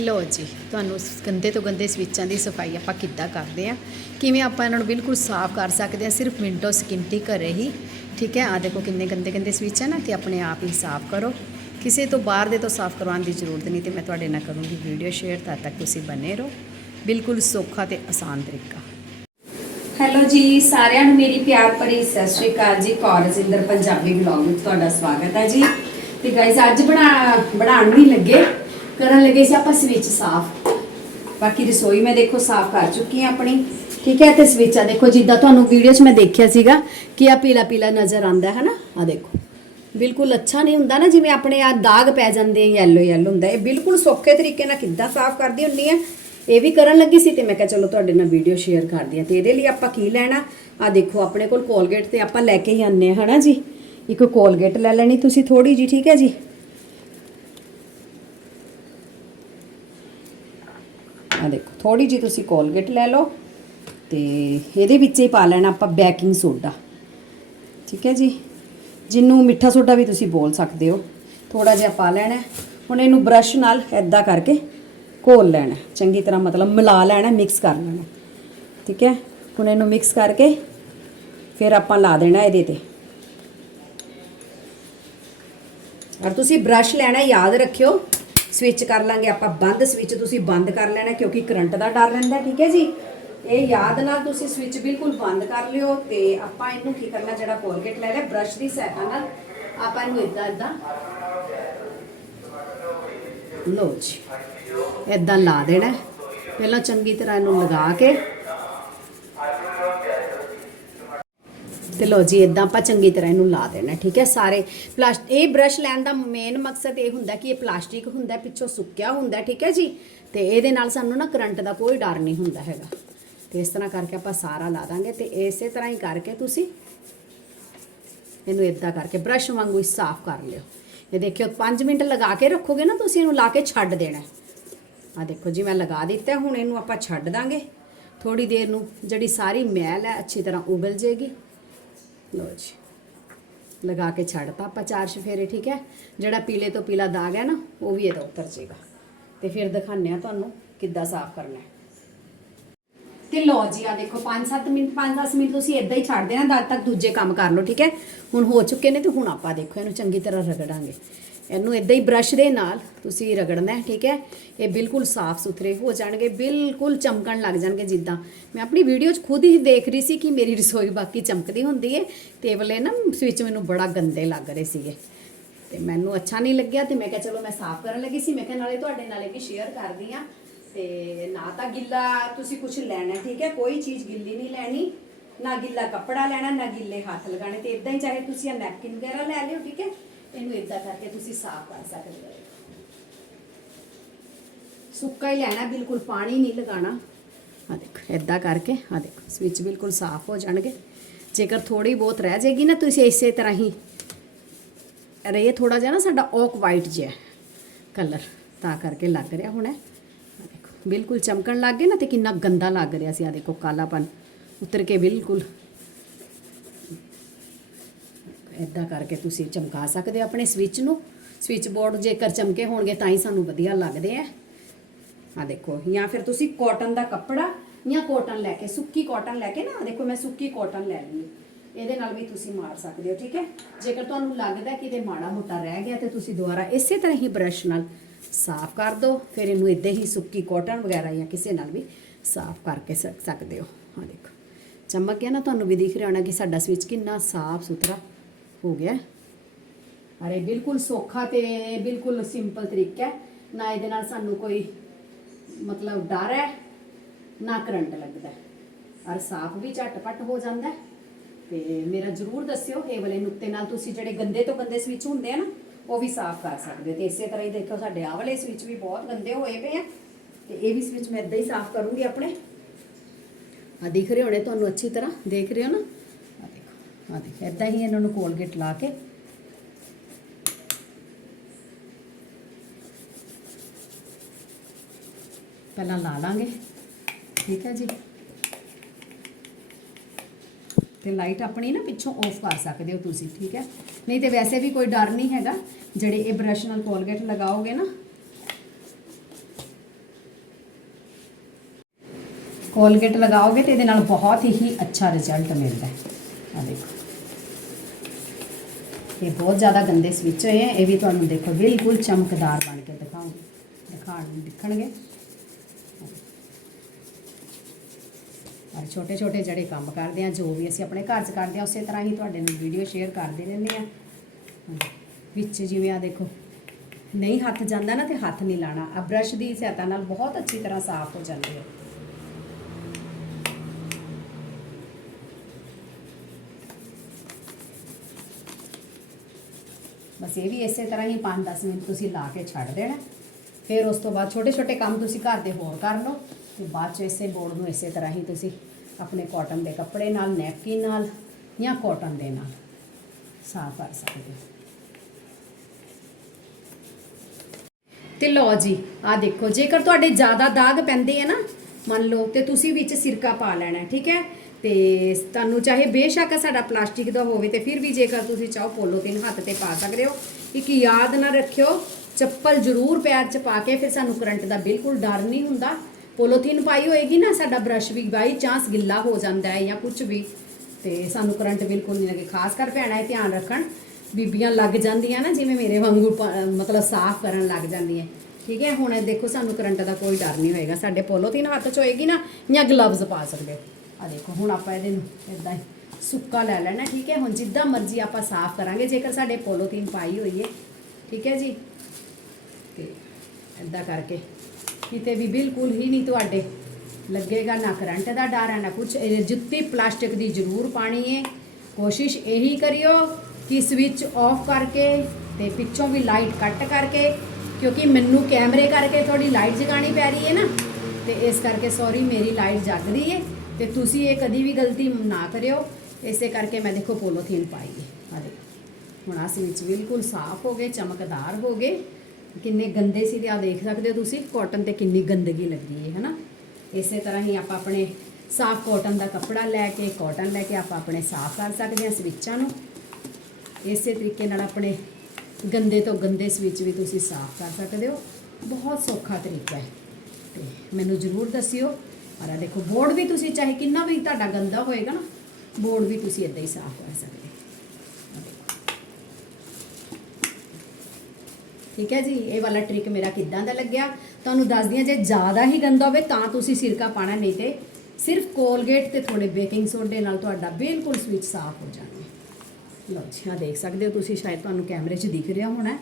ਲੋ ਜੀ, ਤੁਹਾਨੂੰ ਗੰਦੇ ਤੋਂ ਗੰਦੇ ਸਵਿੱਚਾਂ ਦੀ ਸਫ਼ਾਈ ਆਪਾਂ ਕਿੱਦਾਂ ਕਰਦੇ ਆ ਕਿਵੇਂ ਆਪਾਂ ਇਹਨਾਂ ਨੂੰ ਬਿਲਕੁਲ ਸਾਫ਼ ਕਰ ਸਕਦੇ ਆ ਸਿਰਫ ਮਿੰਟੋ ਸਕਿੰਟੀ ਘਰੇ ਹੀ, ਠੀਕ ਹੈ? ਆ ਦੇਖੋ ਕਿੰਨੇ ਗੰਦੇ ਗੰਦੇ ਸਵਿੱਚ ਹੈ ਨਾ, ਤੇ ਆਪਣੇ ਆਪ ਹੀ ਸਾਫ਼ ਕਰੋ। ਕਿਸੇ ਤੋਂ ਬਾਹਰ ਦੇ ਤੋਂ ਸਾਫ਼ ਕਰਵਾਉਣ ਦੀ ਜ਼ਰੂਰਤ ਨਹੀਂ, ਤੇ ਮੈਂ ਤੁਹਾਡੇ ਨਾਲ ਕਰੂੰਗੀ ਵੀਡੀਓ ਸ਼ੇਅਰ, ਤਦ ਤੱਕ ਤੁਸੀਂ ਬਨੇ ਰਹੋ। ਬਿਲਕੁਲ ਸੌਖਾ ਤੇ ਆਸਾਨ ਤਰੀਕਾ। ਹੈਲੋ ਜੀ, ਸਾਰਿਆਂ ਨੂੰ ਮੇਰੀ ਪਿਆਰ ਭਰੀ ਸਤਿ ਸ਼੍ਰੀ ਅਕਾਲ ਜੀ। ਕੌਰਜਿੰਦਰ ਪੰਜਾਬੀ ਵਲੌਗ ਵਿੱਚ ਤੁਹਾਡਾ ਸਵਾਗਤ ਹੈ ਜੀ। ਤੇ ਗਾਇਸ ਅੱਜ ਬਣਾ, ਬਣਾਉਣ ਨਹੀਂ ਲੱਗੇ। ਕਰਨ ਲੱਗੇ ਸੀ, ਆਪਾਂ ਸਵਿਚ ਸਾਫ਼। ਬਾਕੀ ਰਸੋਈ ਮੈਂ ਦੇਖੋ ਸਾਫ਼ ਕਰ ਚੁੱਕੀ ਹਾਂ ਆਪਣੀ। ਠੀਕ ਹੈ, ਤੇ ਸਵਿਚਾਂ ਦੇਖੋ, ਜਿੱਦਾਂ ਤੁਹਾਨੂੰ ਵੀਡੀਓ 'ਚ ਮੈਂ ਦੇਖਿਆ ਸੀਗਾ ਕਿ ਆ ਪੀਲਾ ਪੀਲਾ ਨਜ਼ਰ ਆਉਂਦਾ ਹੈ ਨਾ ਆ ਦੇਖੋ। ਬਿਲਕੁਲ ਅੱਛਾ ਨਹੀਂ ਹੁੰਦਾ ਨਾ, ਜਿਵੇਂ ਆਪਣੇ ਆ ਦਾਗ ਪੈ ਜਾਂਦੇ ਆ ਯੈਲੋ ਯੈਲੋ ਹੁੰਦਾ ਇਹ ਬਿਲਕੁਲ ਸੌਖੇ ਤਰੀਕੇ ਨਾਲ ਕਿੱਦਾਂ ਸਾਫ਼ ਕਰਦੀ ਹੁੰਨੀ ਆ। ਇਹ ਵੀ ਕਰਨ ਲੱਗੀ ਸੀ ਤੇ ਮੈਂ ਕਿਹਾ ਚਲੋ ਤੁਹਾਡੇ ਨਾਲ ਵੀਡੀਓ ਸ਼ੇਅਰ ਕਰਦੀ ਆ ਤੇ ਇਹਦੇ ਲਈ ਆਪਾਂ ਕੀ ਲੈਣਾ? ਆ ਦੇਖੋ, ਆਪਣੇ ਕੋਲ ਕੋਲਗੇਟ ਤੇ ਆਪਾਂ ਲੈ ਕੇ ਹੀ ਆਨੇ ਆ ਹਨਾ ਜੀ? ਇੱਕ ਕੋਲਗੇਟ ਲੈ ਲੈਣੀ ਤੁਸੀਂ ਥੋੜੀ ਜੀ ਠੀਕ ਹੈ ਜੀ ਆ ਦੇਖੋ ਥੋੜੀ ਜੀ ਤੁਸੀਂ ਕੋਲਗੇਟ ਲੈ ਲਓ ਤੇ ਇਹਦੇ ਵਿੱਚ ਹੀ ਪਾ ਲੈਣਾ ਆਪਾਂ ਬੇਕਿੰਗ ਸੋਡਾ। ਠੀਕ ਹੈ ਜੀ? ਜਿਹਨੂੰ ਮਿੱਠਾ ਸੋਡਾ ਵੀ ਤੁਸੀਂ ਬੋਲ ਸਕਦੇ ਹੋ। ਥੋੜਾ ਜਿਹਾ ਪਾ ਲੈਣਾ ਹੁਣ ਇਹਨੂੰ ਬ੍ਰਸ਼ ਨਾਲ ਐਦਾਂ ਕਰਕੇ ਘੋਲ ਲੈਣਾ ਚੰਗੀ ਤਰ੍ਹਾਂ ਮਤਲਬ ਮਿਲਾ ਲੈਣਾ, ਮਿਕਸ ਕਰ ਲੈਣਾ। ਠੀਕ ਹੈ? ਹੁਣ ਇਹਨੂੰ ਮਿਕਸ ਕਰਕੇ ਫਿਰ ਆਪਾਂ ਲਾ ਦੇਣਾ ਇਹਦੇ ਤੇ। ਔਰ ਤੁਸੀਂ ਬ੍ਰਸ਼ ਲੈਣਾ ਯਾਦ ਰੱਖਿਓ। ਸਵਿਚ ਕਰ ਲਾਂਗੇ, ਆਪਾਂ ਬੰਦ ਸਵਿਚ ਤੁਸੀਂ ਬੰਦ ਕਰ ਲੈਣਾ, ਕਿਉਂਕਿ ਕਰੰਟ ਦਾ ਡਰ ਰਹਿੰਦਾ, ਠੀਕ ਹੈ ਜੀ? ਇਹ ਯਾਦ ਨਾਲ ਤੁਸੀਂ ਸਵਿਚ ਬਿਲਕੁਲ ਬੰਦ ਕਰ ਲਿਓ ਤੇ ਆਪਾਂ ਇਹਨੂੰ ਕੀ ਕਰਨਾ, ਜਿਹੜਾ ਕੋਲਗੇਟ ਲੈ ਲਿਆ ਬ੍ਰਸ਼ ਦੀ ਸਹਾਇਤਾ ਨਾਲ ਆਪਾਂ ਇਹਨੂੰ ਇਦਾਂ ਇਦਾਂ ਲਓ ਜੀ ਇਦਾਂ ਲਾ ਦੇਣਾ। ਪਹਿਲਾਂ ਚੰਗੀ ਤਰ੍ਹਾਂ ਇਹਨੂੰ ਲਗਾ ਕੇ ਤੇ ਲੋ ਜੀ ਇਦਾਂ ਆਪਾਂ ਚੰਗੀ ਤਰ੍ਹਾਂ ਇਹਨੂੰ ਲਾ ਦੇਣਾ, ਠੀਕ ਹੈ? ਸਾਰੇ ਪਲਾਸਟ, ਇਹ ਬ੍ਰਸ਼ ਲੈਣ ਦਾ ਮੇਨ ਮਕਸਦ ਇਹ ਹੁੰਦਾ ਕਿ ਇਹ ਪਲਾਸਟਿਕ ਹੁੰਦਾ, ਪਿੱਛੋਂ ਸੁੱਕਿਆ ਹੁੰਦਾ, ਠੀਕ ਹੈ ਜੀ? ਤੇ ਇਹਦੇ ਨਾਲ ਸਾਨੂੰ ਨਾ ਕਰੰਟ ਦਾ ਕੋਈ ਡਰ ਨਹੀਂ ਹੁੰਦਾ ਹੈਗਾ। ਤੇ ਇਸ ਤਰ੍ਹਾਂ ਕਰਕੇ ਆਪਾਂ ਸਾਰਾ ਲਾ ਦਾਂਗੇ ਤੇ ਇਸੇ ਤਰ੍ਹਾਂ ਹੀ ਕਰਕੇ ਤੁਸੀਂ ਇਹਨੂੰ ਇਦਾਂ ਕਰਕੇ ਬ੍ਰਸ਼ ਵਾਂਗੂ ਹੀ ਸਾਫ਼ ਕਰ ਲਿਓ। ਇਹ ਦੇਖਿਓ 5 ਮਿੰਟ ਲਗਾ ਕੇ ਰੱਖੋਗੇ ਨਾ ਤੁਸੀਂ, ਇਹਨੂੰ ਲਾ ਕੇ ਛੱਡ ਦੇਣਾ ਆ ਦੇਖੋ ਜੀ, ਮੈਂ ਲਗਾ ਦਿੱਤਾ, ਹੁਣ ਇਹਨੂੰ ਆਪਾਂ ਛੱਡ ਦਾਂਗੇ। ਥੋੜੀ ਦੇਰ ਨੂੰ ਜਿਹੜੀ ਸਾਰੀ ਮੈਲ ਹੈ, ਅੱਛੀ ਤਰ੍ਹਾਂ ਉਬਲ ਜੇਗੀ। ਲੋ ਜੀ। ਲਗਾ ਕੇ ਛੱਡਤਾ ਆਪਾਂ ਚਾਰ ਸ਼ਫੇਰੇ ਠੀਕ ਹੈ? ਜਿਹੜਾ ਪੀਲੇ ਤੋਂ ਪੀਲਾ ਦਾਗ ਹੈ ਨਾ, ਉਹ ਵੀ ਇਹਦਾ ਉਤਰ ਜਾਏਗਾ। ਤੇ ਫਿਰ ਦਿਖਾਉਂਦੇ ਆ ਤੁਹਾਨੂੰ ਕਿੱਦਾਂ ਸਾਫ਼ ਕਰਨਾ ਹੈ। ਤੇ ਲੋ ਜੀ ਆ ਦੇਖੋ 5-7 ਮਿੰਟ 5-10 ਮਿੰਟ ਤੁਸੀਂ ਇਦਾਂ ਹੀ ਛੱਡ ਦੇਣਾ ਜਦ ਤੱਕ ਦੂਜੇ ਕੰਮ ਕਰ ਲਓ, ਠੀਕ ਹੈ? ਹੁਣ ਹੋ ਚੁੱਕੇ ਨੇ ਤੇ ਹੁਣ ਆਪਾਂ ਦੇਖੋ, ਇਹਨੂੰ ਚੰਗੀ ਤਰ੍ਹਾਂ ਰਗੜਾਂਗੇ। ਇਹਨੂੰ ਇਦਾਂ ਹੀ ਬ੍ਰਸ਼ ਦੇ ਨਾਲ ਤੁਸੀਂ ਰਗੜਨਾ ਹੈ, ਠੀਕ ਹੈ? ਇਹ ਬਿਲਕੁਲ ਸਾਫ਼ ਸੁਥਰੇ ਹੋ ਜਾਣਗੇ, ਬਿਲਕੁਲ ਚਮਕਣ ਲੱਗ ਜਾਣਗੇ ਜਿੱਦਾਂ। ਮੈਂ ਆਪਣੀ ਵੀਡੀਓ 'ਚ ਖੁਦ ਹੀ ਦੇਖ ਰਹੀ ਸੀ ਕਿ ਮੇਰੀ ਰਸੋਈ ਬਾਕੀ ਚਮਕਦੀ ਹੁੰਦੀ ਹੈ ਤੇ ਇਹ ਵਾਲੇ ਨਾ ਸਵਿਚ ਮੈਨੂੰ ਬੜਾ ਗੰਦੇ ਲੱਗ ਰਹੇ ਸੀਗੇ। ਤੇ ਮੈਨੂੰ ਅੱਛਾ ਨਹੀਂ ਲੱਗਿਆ ਤੇ ਮੈਂ ਕਿਹਾ ਚਲੋ ਮੈਂ ਸਾਫ਼ ਕਰਨ ਲੱਗੀ ਸੀ, ਮੈਂ ਕਿਹਾ ਨਾਲੇ ਤੁਹਾਡੇ ਨਾਲ ਇਹ ਵੀ ਸ਼ੇਅਰ ਕਰਦੀ ਆ ਤੇ ਨਾ ਤਾਂ ਗਿੱਲਾ ਤੁਸੀਂ ਕੁਝ ਲੈਣਾ, ਠੀਕ ਹੈ? ਕੋਈ ਚੀਜ਼ ਗਿੱਲੀ ਨਹੀਂ ਲੈਣੀ, ਨਾ ਗਿੱਲਾ ਕੱਪੜਾ ਲੈਣਾ, ਨਾ ਗਿੱਲੇ ਹੱਥ ਲਗਾਣੇ ਤੇ ਇਦਾਂ ਹੀ ਚਾਹੇ ਤੁਸੀਂ ਆ ਨੈਪਕਿਨ ਵਗੈਰਾ ਲੈ ਲਿਓ, ਠੀਕ ਹੈ? ਇਹਨੂੰ ਇਦਾਂ ਕਰਕੇ ਤੁਸੀਂ ਸਾਫ਼ ਕਰ ਸਕਦੇ ਹੋ। ਸੁੱਕਾ ਹੀ ਲੈਣਾ, ਬਿਲਕੁਲ ਪਾਣੀ ਨਹੀਂ ਲਗਾਣਾ ਆ ਦੇਖੋ ਇਦਾਂ ਕਰਕੇ ਆ ਦੇਖੋ, ਸਵਿਚ ਬਿਲਕੁਲ ਸਾਫ਼ ਹੋ ਜਾਣਗੇ। ਜੇਕਰ ਥੋੜੀ ਬਹੁਤ ਰਹਿ ਜਾਏਗੀ ਨਾ, ਤੁਸੀਂ ਇਸੇ ਤਰ੍ਹਾਂ ਹੀ ਰਹੇ ਇਹ ਥੋੜਾ ਜਿਹਾ ਨਾ, ਸਾਡਾ ਔਕ ਵਾਈਟ ਜਿਹਾ ਕਲਰ, ਤਾਂ ਕਰਕੇ ਲੱਗ ਰਿਹਾ ਹੁਣ। ਦੇਖੋ, ਬਿਲਕੁਲ ਚਮਕਣ ਲੱਗ ਗਏ ਨਾ, ਤੇ ਕਿੰਨਾ ਗੰਦਾ ਲੱਗ ਰਿਹਾ ਸੀ ਆ ਦੇਖੋ, ਕਾਲਾਪਨ। ਉਤਰ ਕੇ ਬਿਲਕੁਲ ਇਦਾਂ ਕਰਕੇ ਤੁਸੀਂ ਚਮਕਾ ਸਕਦੇ ਹੋ ਆਪਣੇ ਸਵਿਚ ਨੂੰ। ਸਵਿਚ ਬੋਰਡ ਜੇਕਰ ਚਮਕੇ ਹੋਣਗੇ ਤਾਂ ਹੀ ਸਾਨੂੰ ਵਧੀਆ ਲੱਗਦੇ ਆ। ਆ ਦੇਖੋ, ਜਾਂ ਫਿਰ ਤੁਸੀਂ ਕਾਟਨ ਦਾ ਕੱਪੜਾ ਜਾਂ ਕਾਟਨ ਲੈ ਕੇ, ਸੁੱਕੀ ਕਾਟਨ ਲੈ ਕੇ ਨਾ ਦੇਖੋ ਮੈਂ ਸੁੱਕੀ ਕਾਟਨ ਲੈ ਲਈ। ਇਹਦੇ ਨਾਲ ਵੀ ਤੁਸੀਂ ਮਾਰ ਸਕਦੇ ਹੋ, ਠੀਕ ਹੈ? ਜੇਕਰ ਤੁਹਾਨੂੰ ਲੱਗਦਾ ਕਿ ਤੇ ਮਾੜਾ ਮੋਟਾ ਰਹਿ ਗਿਆ ਤੇ ਤੁਸੀਂ ਦੁਬਾਰਾ ਇਸੇ ਤਰ੍ਹਾਂ ਹੀ ਬ੍ਰਸ਼ ਨਾਲ ਸਾਫ਼ ਕਰ ਦਿਓ ਫਿਰ ਇਹਨੂੰ ਇਦਾਂ ਹੀ ਸੁੱਕੀ ਕਾਟਨ ਵਗੈਰਾ ਜਾਂ ਕਿਸੇ ਨਾਲ ਵੀ ਸਾਫ਼ ਕਰਕੇ ਸਕਦੇ ਹੋ। ਆ ਦੇਖੋ, ਚਮਕ ਗਿਆ ਨਾ, ਤੁਹਾਨੂੰ ਵੀ ਦਿਖ ਰਿਹਾ ਹੋਣਾ ਕਿ ਸਾਡਾ ਸਵਿਚ ਕਿੰਨਾ ਸਾਫ਼ ਸੁਥਰਾ ਹੋ ਗਿਆ। ਅਰੇ ਬਿਲਕੁਲ ਸੌਖਾ ਤੇ ਬਿਲਕੁਲ ਸਿੰਪਲ ਤਰੀਕਾ ਹੈ। ਨਾ ਇਹਦੇ ਨਾਲ ਸਾਨੂੰ ਕੋਈ ਮਤਲਬ ਡਰ ਹੈ, ਨਾ ਕਰੰਟ ਲੱਗਦਾ ਔਰ ਸਾਫ਼ ਵੀ ਝਟਪਟ ਹੋ ਜਾਂਦਾ ਹੈ। ਤੇ ਮੇਰਾ ਜ਼ਰੂਰ ਦੱਸਿਓ, ਇਹ ਵਾਲੇ ਨੁਕਤੇ ਨਾਲ ਤੁਸੀਂ ਜਿਹੜੇ ਗੰਦੇ ਤੋਂ ਗੰਦੇ ਸਵਿਚ ਹੁੰਦੇ ਆ ਨਾ, ਉਹ ਵੀ ਸਾਫ਼ ਕਰ ਸਕਦੇ ਹੋ। ਤੇ ਇਸੇ ਤਰ੍ਹਾਂ ਹੀ ਦੇਖੋ, ਸਾਡੇ ਆਹ ਵਾਲੇ ਸਵਿਚ ਵੀ ਬਹੁਤ ਗੰਦੇ ਹੋਏ ਪਏ ਆ। ਤੇ ਇਹ ਵੀ ਸਵਿਚ ਮੈਂ ਇਦਾਂ ਹੀ ਸਾਫ਼ ਕਰੂੰਗੀ ਆਪਣੇ। ਆ ਦਿਖ ਰਹੇ ਹੋਣੇ ਤੁਹਾਨੂੰ ਅੱਛੀ ਤਰ੍ਹਾਂ? ਦੇਖ ਰਹੇ ਹੋ ਨਾ? ਆ ਦੇਖੋ ਇਦਾਂ ਹੀ ਇਹਨਾਂ ਨੂੰ ਕੋਲਗੇਟ ਲਾ ਕੇ। ਪਹਿਲਾਂ ਲਾ ਲਾਂਗੇ, ਠੀਕ ਹੈ ਜੀ। ਤੇ ਲਾਈਟ ਆਪਣੀ ਨਾ ਪਿੱਛੋਂ ਆਫ ਕਰ ਸਕਦੇ ਹੋ ਤੁਸੀਂ, ਠੀਕ ਹੈ। ਨਹੀਂ ਤੇ ਵੈਸੇ ਵੀ ਕੋਈ ਡਰ ਨਹੀਂ ਹੈਗਾ, ਜਿਹੜੇ ਇਹ ਬ੍ਰਸ਼ ਨਾਲ ਕੋਲਗੇਟ ਲਗਾਓਗੇ ਨਾ। ਕੋਲਗੇਟ ਲਗਾਓਗੇ ਤੇ ਇਹਦੇ ਨਾਲ ਬਹੁਤ ਹੀ ਅੱਛਾ ਰਿਜ਼ਲਟ ਮਿਲਦਾ ਹੈ। ਆ ਦੇਖੋ। ਇਹ ਬਹੁਤ ਜ਼ਿਆਦਾ ਗੰਦੇ ਸਵਿਚ ਹੋਏ ਆ। ਇਹ ਵੀ ਤੁਹਾਨੂੰ ਦੇਖੋ, ਬਿਲਕੁਲ ਚਮਕਦਾਰ ਬਣ ਕੇ ਦਿਖਾਉਂਗੇ ਦਿਖਾਣ ਦਿਖਣਗੇ। ਔਰ ਛੋਟੇ ਛੋਟੇ ਜਿਹੜੇ ਕੰਮ ਕਰਦੇ ਆ, ਜੋ ਵੀ ਅਸੀਂ ਆਪਣੇ ਘਰ 'ਚ ਕਰਦੇ ਆ, ਉਸੇ ਤਰ੍ਹਾਂ ਹੀ ਤੁਹਾਡੇ ਨਾਲ ਵੀਡੀਓ ਸ਼ੇਅਰ ਕਰਦੇ ਰਹਿੰਦੇ ਆ। ਵਿੱਚ ਜਿਵੇਂ ਆ ਦੇਖੋ, ਨਹੀਂ ਹੱਥ ਜਾਂਦਾ ਨਾ ਤੇ ਹੱਥ ਨਹੀਂ ਲਾਣਾ। ਆ ਬ੍ਰਸ਼ ਦੀ ਸਹਾਇਤਾ ਨਾਲ ਬਹੁਤ ਅੱਛੀ ਤਰ੍ਹਾਂ ਸਾਫ਼ ਹੋ ਜਾਂਦੇ ਆ। ਬਸ ਇਹ ਵੀ ਇਸੇ ਤਰ੍ਹਾਂ ਹੀ 5-10 ਮਿੰਟ ਤੁਸੀਂ ਲਾ ਕੇ ਛੱਡ ਦੇਣਾ। ਫਿਰ ਉਸ ਤੋਂ ਬਾਅਦ ਛੋਟੇ-ਛੋਟੇ ਕੰਮ ਤੁਸੀਂ ਘਰ ਦੇ ਹੋਰ ਕਰ ਲਓ ਤੇ ਬਾਅਦ ਚ ਇਸੇ ਬੋਰਡ ਨੂੰ ਇਸੇ ਤਰ੍ਹਾਂ ਹੀ ਤੁਸੀਂ ਆਪਣੇ ਕਾਟਨ ਦੇ ਕੱਪੜੇ ਨਾਲ, ਨੈਪਕਿਨ ਨਾਲ ਜਾਂ ਕਾਟਨ ਦੇ ਨਾਲ ਸਾਫ਼ ਕਰ ਸਕਦੇ ਹੋ। ਤੇ ਲਓ ਜੀ ਆ ਦੇਖੋ, ਜੇਕਰ ਤੁਹਾਡੇ ਜ਼ਿਆਦਾ ਦਾਗ ਪੈਂਦੇ ਆ ਨਾ, ਮੰਨ ਲਓ ਤੇ ਤੁਸੀਂ ਵਿੱਚ ਸਿਰਕਾ ਪਾ ਲੈਣਾ, ਠੀਕ ਹੈ? ਤੇ ਤੁਹਾਨੂੰ ਚਾਹੇ ਬੇਸ਼ੱਕ ਸਾਡਾ ਪਲਾਸਟਿਕ ਦਾ ਹੋਵੇ ਤੇ ਫਿਰ ਵੀ ਜੇਕਰ ਤੁਸੀਂ ਚਾਹੋ ਪੋਲੋਥੀਨ ਹੱਥ ਤੇ ਪਾ ਸਕਦੇ ਹੋ, ਇੱਕ ਯਾਦ ਨਾ ਰੱਖਿਓ, ਚੱਪਲ ਜ਼ਰੂਰ ਪੈਰ 'ਚ ਪਾ ਕੇ ਫਿਰ ਸਾਨੂੰ ਕਰੰਟ ਦਾ ਬਿਲਕੁਲ ਡਰ ਨਹੀਂ ਹੁੰਦਾ। ਪੋਲੋਥੀਨ ਪਾਈ ਹੋਏਗੀ ਨਾ, ਸਾਡਾ ਬ੍ਰਸ਼ ਵੀ ਬਾਈ ਚਾਂਸ ਗਿੱਲਾ ਹੋ ਜਾਂਦਾ ਹੈ ਜਾਂ ਕੁਝ ਵੀ। ਤੇ ਸਾਨੂੰ ਕਰੰਟ ਬਿਲਕੁਲ ਨਹੀਂ ਲੱਗੇ। ਖਾਸ ਕਰ ਭੈਣਾਂ, ਇਹ ਧਿਆਨ ਰੱਖਣ, ਬੀਬੀਆਂ ਲੱਗ ਜਾਂਦੀਆਂ ਨਾ, ਜਿਵੇਂ ਮੇਰੇ ਵਾਂਗੂ ਪ- ਮਤਲਬ ਸਾਫ਼ ਕਰਨ ਲੱਗ ਜਾਂਦੀਆਂ। ਠੀਕ ਹੈ, ਹੁਣ ਦੇਖੋ ਸਾਨੂੰ ਕਰੰਟ ਦਾ ਕੋਈ ਡਰ ਨਹੀਂ ਹੋਏਗਾ। ਸਾਡੇ ਪੋਲੋਥੀਨ ਹੱਥ 'ਚ ਹੋਏਗੀ ਨਾ, ਜਾਂ ਗਲਵਜ਼ ਪਾ ਸਕਦੇ ਹੋ। ਆ ਦੇਖੋ, ਹੁਣ ਆਪਾਂ ਇਹਦੇ ਨੂੰ ਇਦਾਂ ਹੀ ਸੁੱਕਾ ਲੈ ਲੈਣਾ, ਠੀਕ ਹੈ? ਹੁਣ ਜਿੱਦਾਂ ਮਰਜ਼ੀ ਆਪਾਂ ਸਾਫ਼ ਕਰਾਂਗੇ, ਜੇਕਰ ਸਾਡੇ ਪੋਲੋਥੀਨ ਪਾਈ ਹੋਈ ਹੈ ਠੀਕ ਹੈ ਜੀ? ਤੇ ਇਦਾਂ ਕਰਕੇ ਕਿਤੇ ਵੀ ਬਿਲਕੁਲ ਹੀ ਨਹੀਂ ਤੁਹਾਡੇ ਲੱਗੇਗਾ ਨਾ ਕਰੰਟ ਦਾ ਡਰ ਹੈ, ਨਾ ਕੁਝ ਜੁੱਤੀ ਪਲਾਸਟਿਕ ਦੀ ਜ਼ਰੂਰ ਪਾਣੀ ਹੈ ਕੋਸ਼ਿਸ਼ ਇਹੀ ਕਰਿਓ ਕਿ ਸਵਿਚ ਆਫ ਕਰਕੇ ਤੇ ਪਿੱਛੋਂ ਵੀ ਲਾਈਟ ਕੱਟ ਕਰਕੇ, ਕਿਉਂਕਿ ਮੈਨੂੰ ਕੈਮਰੇ ਕਰਕੇ ਥੋੜੀ ਲਾਈਟ ਜਗਾਣੀ ਪੈ ਰਹੀ ਹੈ ਨਾ। ਤੇ ਇਸ ਕਰਕੇ ਸੌਰੀ ਮੇਰੀ ਲਾਈਟ ਜਗ ਰਹੀ ਹੈ ਤੇ ਤੁਸੀਂ ਇਹ ਕਦੀ ਵੀ ਗਲਤੀ ਨਾ ਕਰਿਓ। ਇਸੇ ਕਰਕੇ ਮੈਂ ਦੇਖੋ ਪੋਲੋਥੀਨ ਪਾਈ ਹੈ। ਆ ਹੁਣ ਆਸ ਵਿੱਚ ਬਿਲਕੁਲ ਸਾਫ਼ ਹੋ ਗਏ, ਚਮਕਦਾਰ ਹੋ ਗਏ। ਕਿੰਨੇ ਗੰਦੇ ਸੀ ਤੇ ਆ ਦੇਖ ਸਕਦੇ ਹੋ ਤੁਸੀਂ ਕਾਟਨ ਤੇ ਕਿੰਨੀ ਗੰਦਗੀ ਲੱਗੀ ਹੈ, ਹਨਾ? ਇਸੇ ਤਰ੍ਹਾਂ ਹੀ ਆਪਾਂ ਆਪਣੇ ਸਾਫ਼ ਕਾਟਨ ਦਾ ਕੱਪੜਾ ਲੈ ਕੇ ਕਾਟਨ ਲੈ ਕੇ ਆਪਾਂ ਆਪਣੇ ਸਾਫ਼ ਕਰ ਸਕਦੇ ਹਾਂ ਸਵਿੱਚਾਂ ਨੂੰ। ਇਸੇ ਤਰੀਕੇ ਨਾਲ ਆਪਣੇ ਗੰਦੇ ਤੋਂ ਗੰਦੇ ਸਵਿਚ ਵੀ ਤੁਸੀਂ ਸਾਫ਼ ਕਰ ਸਕਦੇ ਹੋ। ਬਹੁਤ ਸੌਖਾ ਤਰੀਕਾ ਹੈ। ਤੇ ਮੈਨੂੰ ਜ਼ਰੂਰ ਦੱਸਿਓ ਪਰ ਆ ਦੇਖੋ, ਬੋਰਡ ਵੀ ਤੁਸੀਂ ਚਾਹੇ ਕਿੰਨਾ ਵੀ ਤੁਹਾਡਾ ਗੰਦਾ ਹੋਏਗਾ ਨਾ, ਬੋਰਡ ਵੀ ਤੁਸੀਂ ਇਦਾਂ ਹੀ ਸਾਫ਼ ਕਰ ਸਕਦੇ ਠੀਕ ਹੈ ਜੀ, ਇਹ ਵਾਲਾ ਟ੍ਰਿਕ ਮੇਰਾ ਕਿੱਦਾਂ ਦਾ ਲੱਗਿਆ? ਤੁਹਾਨੂੰ ਦੱਸਦੀ ਹਾਂ ਜੇ ਜ਼ਿਆਦਾ ਹੀ ਗੰਦਾ ਹੋਵੇ ਤਾਂ ਤੁਸੀਂ ਸਿਰਕਾ ਪਾਣਾ ਨਹੀਂ ਤੇ ਸਿਰਫ ਕੋਲਗੇਟ ਤੇ ਥੋੜੇ ਬੇਕਿੰਗ ਸੋਡੇ ਨਾਲ ਤੁਹਾਡਾ ਬਿਲਕੁਲ ਸਵਿਚ ਸਾਫ਼ ਹੋ ਜਾਣਾ। ਲਓ ਜੀ, ਆਹ ਦੇਖ ਸਕਦੇ ਹੋ ਤੁਸੀਂ, ਸ਼ਾਇਦ ਤੁਹਾਨੂੰ ਕੈਮਰੇ 'ਚ ਦਿਖ ਰਿਹਾ ਹੋਣਾ।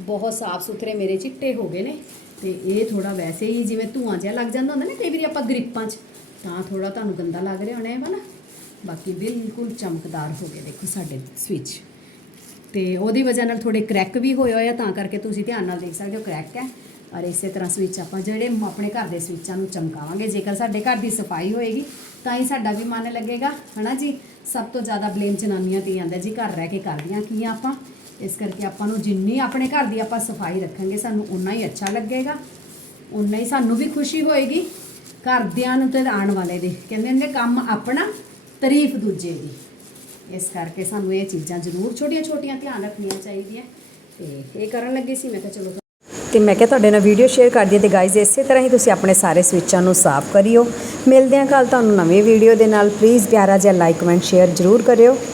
ਬਹੁਤ ਸਾਫ਼ ਸੁਥਰੇ ਮੇਰੇ ਚਿੱਟੇ ਹੋ ਗਏ ਨੇ। ਤੇ ਇਹ ਥੋੜਾ ਵੈਸੇ ਹੀ ਜਿਵੇਂ ਧੂਆਂ ਜਿਹਾ ਲੱਗ ਜਾਂਦਾ ਹੁੰਦਾ ਨਾ, ਕਈ ਵਾਰੀ ਆਪਾਂ ਗ੍ਰਿਪਾਂ 'ਚ, ਤਾਂ ਥੋੜਾ ਤੁਹਾਨੂੰ ਗੰਦਾ ਲੱਗ ਰਿਹਾ ਹੋਣਾ ਹੈ ਵਾ ਨਾ ਬਾਕੀ ਬਿਲਕੁਲ ਚਮਕਦਾਰ ਹੋ ਗਏ ਦੇਖੋ ਸਾਡੇ ਸਵਿਚ ਤੇ ਉਹਦੀ ਵਜ੍ਹਾ ਨਾਲ ਥੋੜੇ ਕ੍ਰੈਕ ਵੀ ਹੋਏ ਹੋਏ ਆ, ਤਾਂ ਕਰਕੇ ਤੁਸੀਂ ਧਿਆਨ ਨਾਲ ਦੇਖ ਸਕਦੇ ਹੋ ਕ੍ਰੈਕ ਹੈ। ਔਰ ਇਸੇ ਤਰ੍ਹਾਂ ਸਵਿਚ ਆਪਾਂ ਜਿਹੜੇ ਆਪਣੇ ਘਰ ਦੇ ਸਵਿਚਾਂ ਨੂੰ ਚਮਕਾਵਾਂਗੇ, ਜੇਕਰ ਸਾਡੇ ਘਰ ਦੀ ਸਫ਼ਾਈ ਹੋਏਗੀ, ਤਾਂ ਹੀ ਸਾਡਾ ਵੀ ਮਨ ਲੱਗੇਗਾ। ਹਨਾ ਜੀ? ਸਭ ਤੋਂ ਜ਼ਿਆਦਾ ਬਲੇਮ ਜਨਾਨੀਆਂ ਤੇ ਹੀ ਆਉਂਦਾ ਜੀ, ਘਰ ਰਹਿ ਕੇ ਕਰਦੀਆਂ ਕੀ ਆ ਆਪਾਂ। ਇਸ ਕਰਕੇ ਆਪਾਂ ਨੂੰ ਜਿੰਨੀ ਆਪਣੇ ਘਰ ਦੀ ਆਪਾਂ ਸਫ਼ਾਈ ਰੱਖਾਂਗੇ, ਸਾਨੂੰ ਉਨਾ ਹੀ ਅੱਛਾ ਲੱਗੇਗਾ। ਉਨਾ ਹੀ ਸਾਨੂੰ ਵੀ ਖੁਸ਼ੀ ਹੋਏਗੀ, ਘਰਦਿਆਂ ਨੂੰ ਤੇ ਆਉਣ ਵਾਲੇ ਦੀ। ਕਹਿੰਦੇ ਨੇ ਕੰਮ ਆਪਣਾ, ਤਾਰੀਫ ਦੂਜੇ ਦੀ। ਇਸ ਕਰਕੇ ਸਾਨੂੰ ਇਹ ਚੀਜ਼ਾਂ ਜ਼ਰੂਰ ਛੋਟੀਆਂ ਛੋਟੀਆਂ ਧਿਆਨ ਰੱਖਣੀਆਂ ਚਾਹੀਦੀਆਂ। ਤੇ ਇਹ ਕਰਨ ਲੱਗੀ ਸੀ, ਮੈਂ ਕਿਹਾ ਚਲੋ ਤੇ ਮੈਂ ਕਿਹਾ ਤੁਹਾਡੇ ਨਾਲ ਵੀਡੀਓ ਸ਼ੇਅਰ ਕਰਦੀ ਹਾਂ ਤੇ ਗਾਇਜ਼ ਇਸੇ ਤਰ੍ਹਾਂ ਹੀ ਤੁਸੀਂ ਆਪਣੇ ਸਾਰੇ ਸਵਿੱਚਾਂ ਨੂੰ ਸਾਫ਼ ਕਰਿਓ। ਮਿਲਦੇ ਹਾਂ ਕੱਲ ਤੁਹਾਨੂੰ ਨਵੀਂ ਵੀਡੀਓ ਦੇ ਨਾਲ। ਪਲੀਜ਼ ਪਿਆਰਾ ਜਿਹਾ ਲਾਈਕ ਕਮੈਂਟ ਸ਼ੇਅਰ ਜ਼ਰੂਰ ਕਰਿਓ।